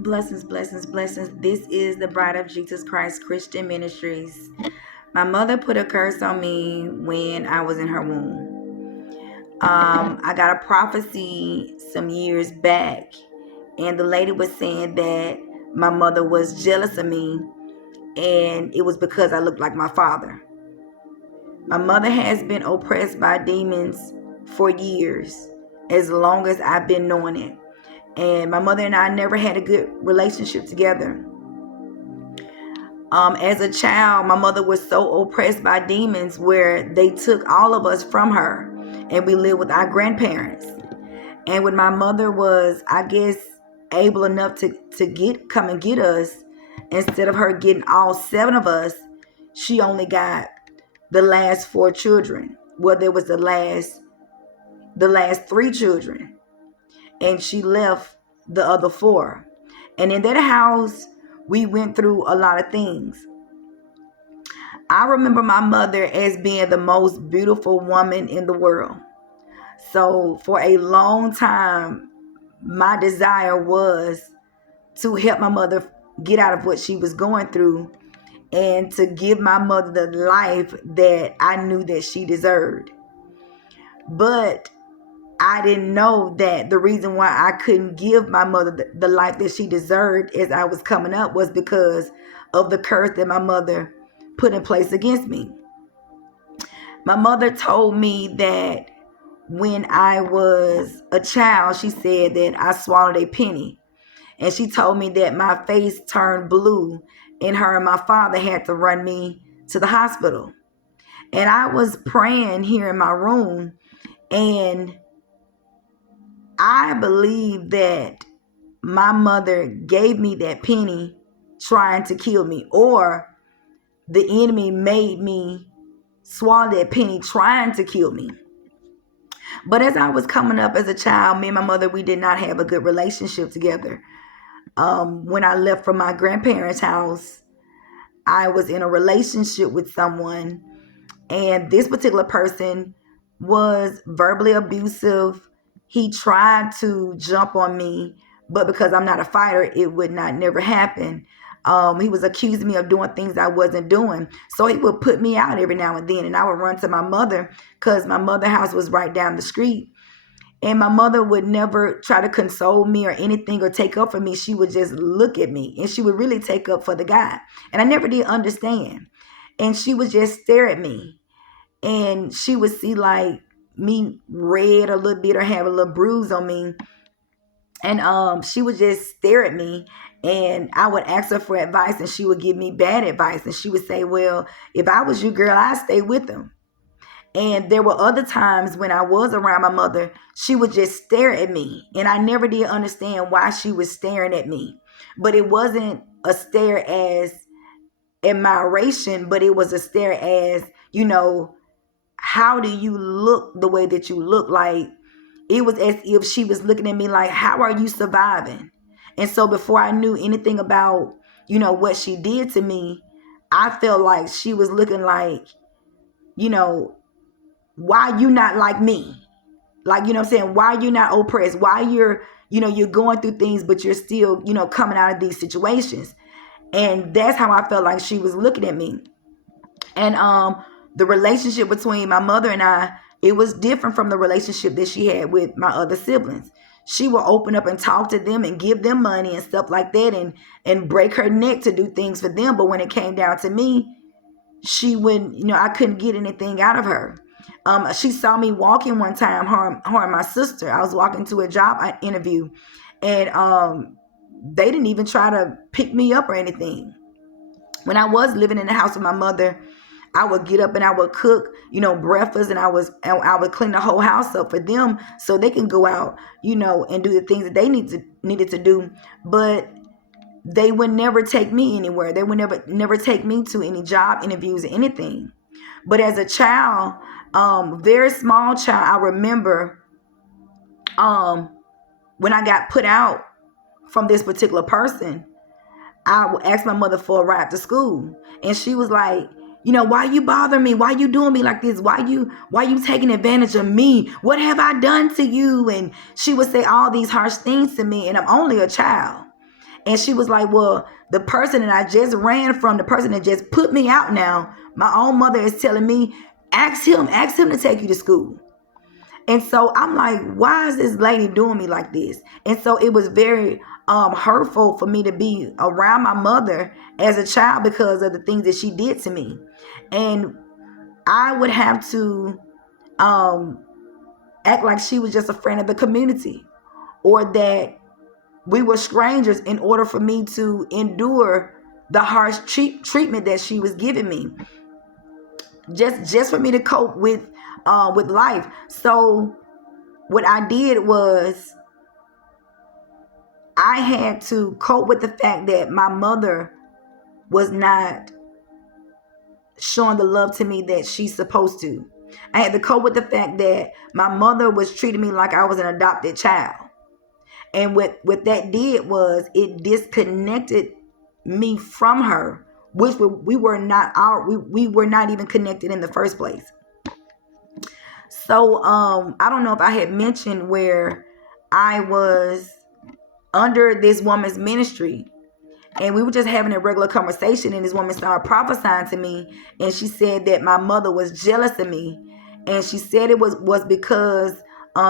Blessings, blessings, blessings. This is the Bride of Jesus Christ Christian Ministries. My mother put a curse on me when I was in her womb. I got a prophecy some years back, and the lady was saying that my mother was jealous of me, and it was because I looked like my father. My mother has been oppressed by demons for years, as long as I've been knowing it. And my mother and I never had a good relationship together. As a child, my mother was so oppressed by demons where they took all of us from her and we lived with our grandparents. And when my mother was, I guess, able enough to come and get us, instead of her getting all seven of us, she only got the last four children. Well, there was the last three children, and she left the other four. And in that house, we went through a lot of things. I remember my mother as being the most beautiful woman in the world. So for a long time, my desire was to help my mother get out of what she was going through and to give my mother the life that I knew that she deserved. But I didn't know that the reason why I couldn't give my mother the life that she deserved as I was coming up was because of the curse that my mother put in place against me. My mother told me that when I was a child, she said that I swallowed a penny. And she told me that my face turned blue and her and my father had to run me to the hospital. And I was praying here in my room, and I believe that my mother gave me that penny trying to kill me, or the enemy made me swallow that penny trying to kill me. But as I was coming up as a child, me and my mother, we did not have a good relationship together. When I left from my grandparents' house, I was in a relationship with someone, and this particular person was verbally abusive. He tried to jump on me, but because I'm not a fighter, it would not never happen. He was accusing me of doing things I wasn't doing. So he would put me out every now and then, and I would run to my mother because my mother's house was right down the street. And my mother would never try to console me or anything or take up for me. She would just look at me, and she would really take up for the guy. And I never did understand. And she would just stare at me, and she would see like me red a little bit or have a little bruise on me. And she would just stare at me, and I would ask her for advice, and she would give me bad advice. And she would say, well, if I was you, girl, I'd stay with him. And there were other times when I was around my mother, she would just stare at me. And I never did understand why she was staring at me. But it wasn't a stare as admiration, but it was a stare as, how do you look the way that you look? Like, it was as if she was looking at me like, how are you surviving? And so before I knew anything about, what she did to me, I felt like she was looking like, why you not like me? Like, what I'm saying? Why you not oppressed? Why you're going through things, but you're still, coming out of these situations. And that's how I felt like she was looking at me. And the relationship between my mother and I, it was different from the relationship that she had with my other siblings. She would open up and talk to them and give them money and stuff like that, and break her neck to do things for them. But when it came down to me, she wouldn't, I couldn't get anything out of her. She saw me walking one time, her and my sister. I was walking to a job interview, and they didn't even try to pick me up or anything. When I was living in the house with my mother, I would get up and I would cook, breakfast, and I would clean the whole house up for them so they can go out, and do the things that they needed to do. But they would never take me anywhere. They would never take me to any job interviews or anything. But as a child, very small child, I remember when I got put out from this particular person, I would ask my mother for a ride to school. And she was like, why you bother me? Why you doing me like this? Why you taking advantage of me? What have I done to you? And she would say all these harsh things to me, and I'm only a child. And she was like, well, the person that I just ran from, the person that just put me out now, my own mother is telling me, ask him to take you to school. And so I'm like, why is this lady doing me like this? And so it was very hurtful for me to be around my mother as a child because of the things that she did to me. And I would have to act like she was just a friend of the community, or that we were strangers, in order for me to endure the harsh treatment that she was giving me, just for me to cope with life. So what I did was, I had to cope with the fact that my mother was not showing the love to me that she's supposed to. I had to cope with the fact that my mother was treating me like I was an adopted child. And what that did was, it disconnected me from her, which we were not even connected in the first place. So I don't know if I had mentioned where I was under this woman's ministry, and we were just having a regular conversation, and this woman started prophesying to me, and she said that my mother was jealous of me, and she said it was because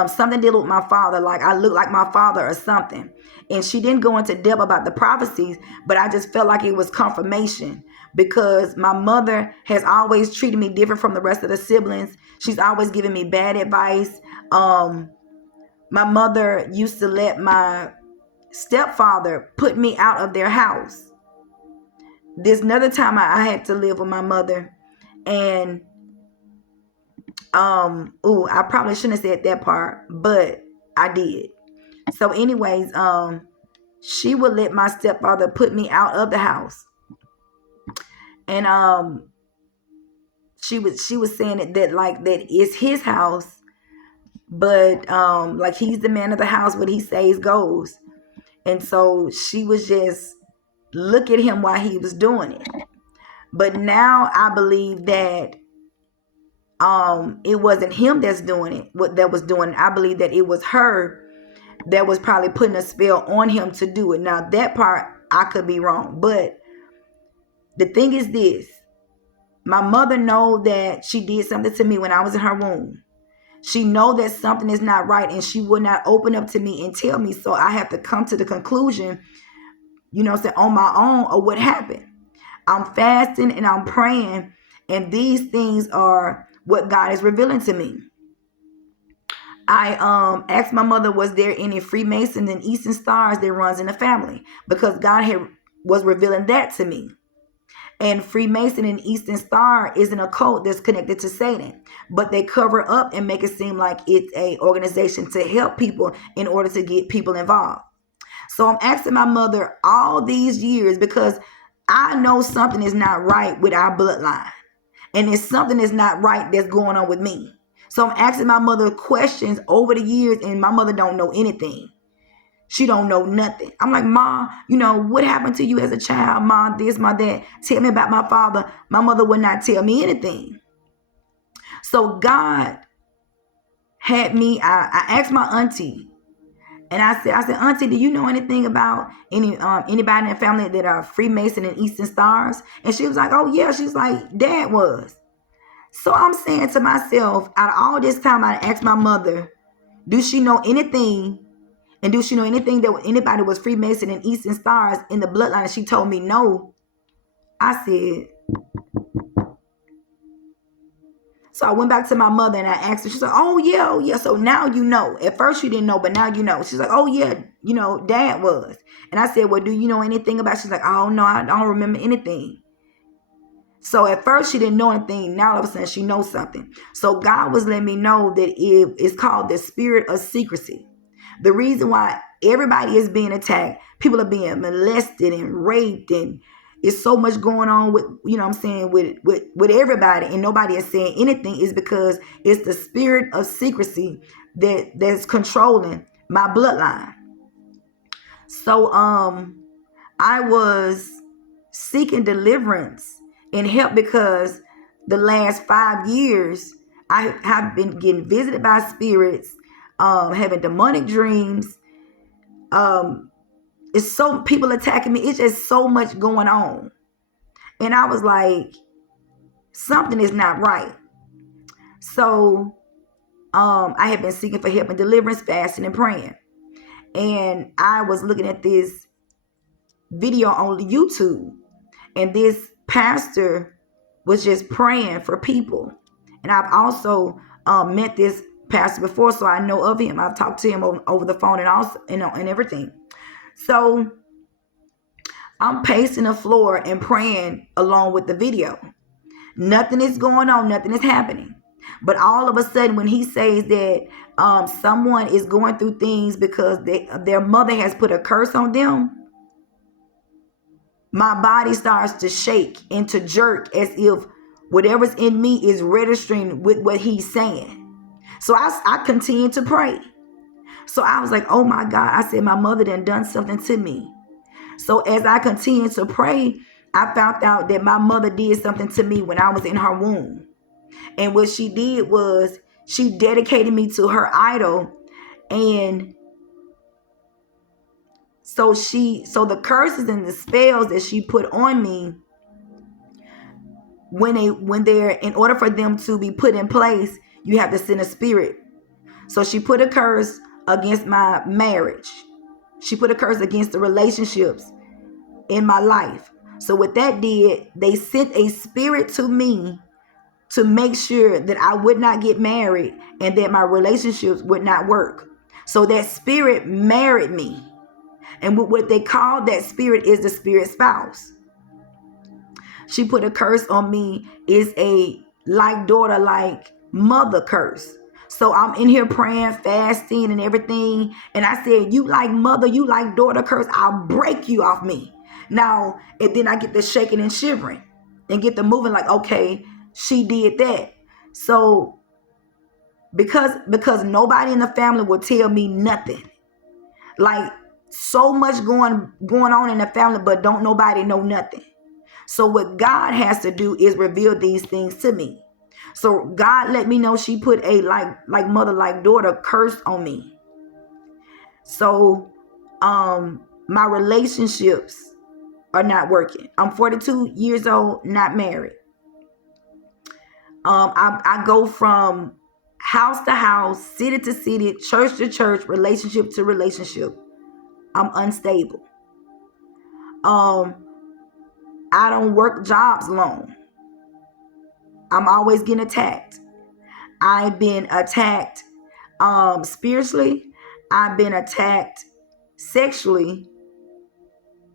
something dealing with my father, like I looked like my father or something. And she didn't go into depth about the prophecies, but I just felt like it was confirmation, because my mother has always treated me different from the rest of the siblings. She's always given me bad advice. My mother used to let my stepfather put me out of their house. There's another time I had to live with my mother, and I probably shouldn't have said that part, but I did. So anyways, she would let my stepfather put me out of the house. And she was saying that it's his house, but like he's the man of the house, what he says goes. And so she was just look at him while he was doing it. But now I believe that it wasn't him that's doing it, that was doing it. I believe that it was her that was probably putting a spell on him to do it. Now that part I could be wrong, but the thing is this: my mother know that she did something to me when I was in her womb. She know that something is not right, and she would not open up to me and tell me. So I have to come to the conclusion, on my own, of what happened. I'm fasting and I'm praying, and these things are what God is revealing to me. I asked my mother, was there any Freemasons and Eastern Stars that runs in the family? Because God was revealing that to me. And Freemason and Eastern Star is an occult that's connected to Satan, but they cover up and make it seem like it's a organization to help people in order to get people involved. So I'm asking my mother all these years, because I know something is not right with our bloodline, and it's something that's not right that's going on with me. So I'm asking my mother questions over the years, and my mother don't know anything. She don't know nothing. I'm like, Ma, what happened to you as a child? Ma, this, ma, that. Tell me about my father. My mother would not tell me anything. So God had me, I asked my auntie, and I said, Auntie, do you know anything about anybody in the family that are Freemason and Eastern Stars? And she was like, oh yeah. She's like, Dad was. So I'm saying to myself, out of all this time, I asked my mother, do she know anything? And do she know anything that anybody was Freemason and Eastern Stars in the bloodline? And she told me no. I said, so I went back to my mother and I asked her. She's like, oh yeah. So now you know. At first you didn't know, but now you know. She's like, oh yeah, Dad was. And I said, well, do you know anything about it? She's like, oh no, I don't remember anything. So at first she didn't know anything. Now all of a sudden she knows something. So God was letting me know that it's called the spirit of secrecy. The reason why everybody is being attacked, people are being molested and raped, and it's so much going on with, with everybody, and nobody is saying anything, is because it's the spirit of secrecy that's controlling my bloodline. So I was seeking deliverance and help, because the last 5 years I have been getting visited by spirits, having demonic dreams. it's so people attacking me. It's just so much going on. And I was like, something is not right. So I had been seeking for help and deliverance, fasting and praying. And I was looking at this video on YouTube, and this pastor was just praying for people. And I've also met this pastor before, so I know of him. I've talked to him over the phone and also, and everything. So I'm pacing the floor and praying along with the video. Nothing is going on. Nothing is happening. But all of a sudden, when he says that someone is going through things because their mother has put a curse on them, my body starts to shake and to jerk as if whatever's in me is registering with what he's saying. So I continued to pray. So I was like, oh my God. I said, my mother done something to me. So as I continued to pray, I found out that my mother did something to me when I was in her womb. And what she did was she dedicated me to her idol. And so the curses and the spells that she put on me, when they're, in order for them to be put in place, you have to send a spirit. So she put a curse against my marriage. She put a curse against the relationships in my life. So what that did, they sent a spirit to me to make sure that I would not get married and that my relationships would not work. So that spirit married me. And what they call that spirit is the spirit spouse. She put a curse on me, is a like daughter, like mother curse. So I'm in here praying, fasting and everything. And I said, you like mother, you like daughter curse, I'll break you off me. Now, and then I get the shaking and shivering and get the moving like, okay, she did that. So because nobody in the family would tell me nothing. Like so much going on in the family, but don't nobody know nothing. So what God has to do is reveal these things to me. So God let me know she put a like mother, like daughter curse on me. So my relationships are not working. I'm 42 years old, not married. I go from house to house, city to city, church to church, relationship to relationship. I'm unstable. I don't work jobs long. I'm always getting attacked. I've been attacked spiritually. I've been attacked sexually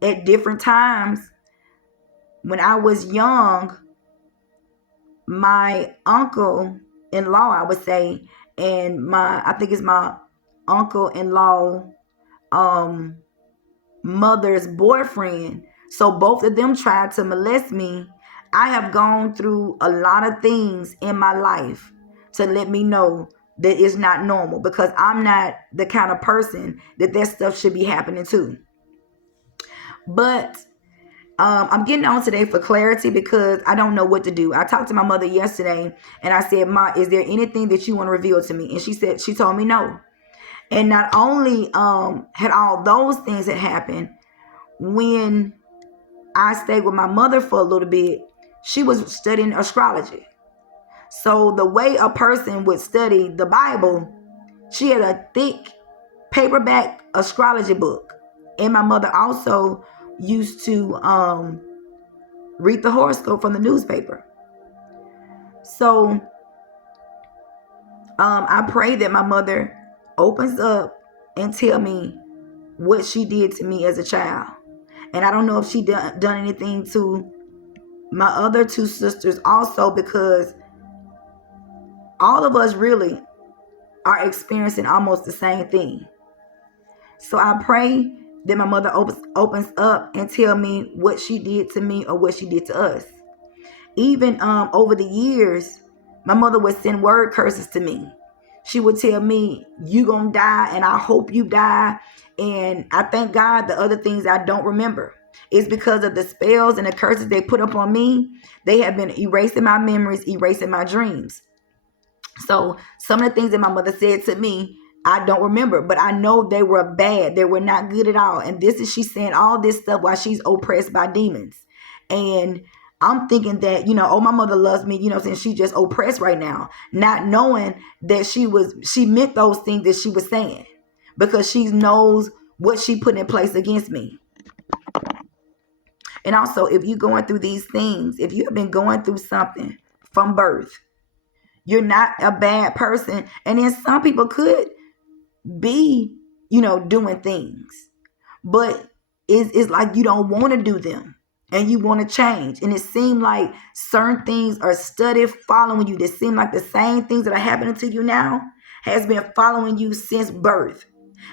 at different times. When I was young, my uncle-in-law, I would say, and I think it's my uncle-in-law mother's boyfriend. So both of them tried to molest me. I have gone through a lot of things in my life to let me know that it's not normal, because I'm not the kind of person that stuff should be happening to. But I'm getting on today for clarity because I don't know what to do. I talked to my mother yesterday and I said, Ma, is there anything that you want to reveal to me? And she told me no. And not only had all those things that happened, when I stayed with my mother for a little bit, she was studying astrology. So the way a person would study the Bible, she had a thick paperback astrology book. And my mother also used to read the horoscope from the newspaper. So I pray that my mother opens up and tell me what she did to me as a child. And I don't know if she done anything to my other two sisters also, because all of us really are experiencing almost the same thing. So I pray that my mother opens up and tell me what she did to me or what she did to us. Even over the years, my mother would send word curses to me. She would tell me, you gonna die and I hope you die. And I thank God the other things I don't remember. It's because of the spells and the curses they put up on me. They have been erasing my memories, erasing my dreams. So some of the things that my mother said to me, I don't remember, but I know they were bad. They were not good at all. And she's saying all this stuff while she's oppressed by demons. And I'm thinking that, oh, my mother loves me, since she just oppressed right now, not knowing that she meant those things that she was saying, because she knows what she put in place against me. And also, if you're going through these things, if you have been going through something from birth, you're not a bad person. And then some people could be, doing things, but it's like you don't want to do them and you want to change. And it seemed like certain things are studied following you. That seem like the same things that are happening to you now has been following you since birth.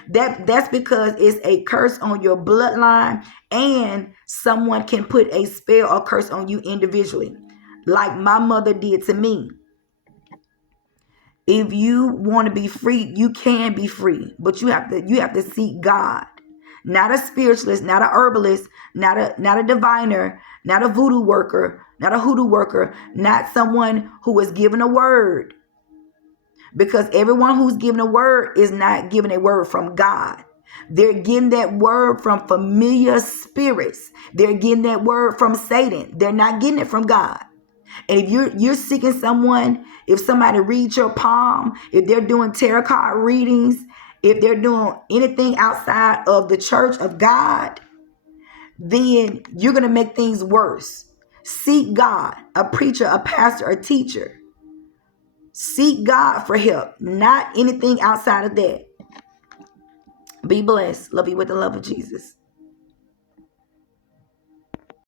That's because it's a curse on your bloodline, and someone can put a spell or curse on you individually, like my mother did to me. If you want to be free, you can be free, but you have to seek God. Not a spiritualist, not a herbalist, not a diviner, not a voodoo worker, not a hoodoo worker, not someone who is given a word. Because everyone who's given a word is not given a word from God. They're getting that word from familiar spirits. They're getting that word from Satan. They're not getting it from God. And if you're seeking someone, if somebody reads your palm, if they're doing tarot card readings, if they're doing anything outside of the church of God, then you're going to make things worse. Seek God, a preacher, a pastor, a teacher. Seek God for help, not anything outside of that. Be blessed. Love you with the love of Jesus.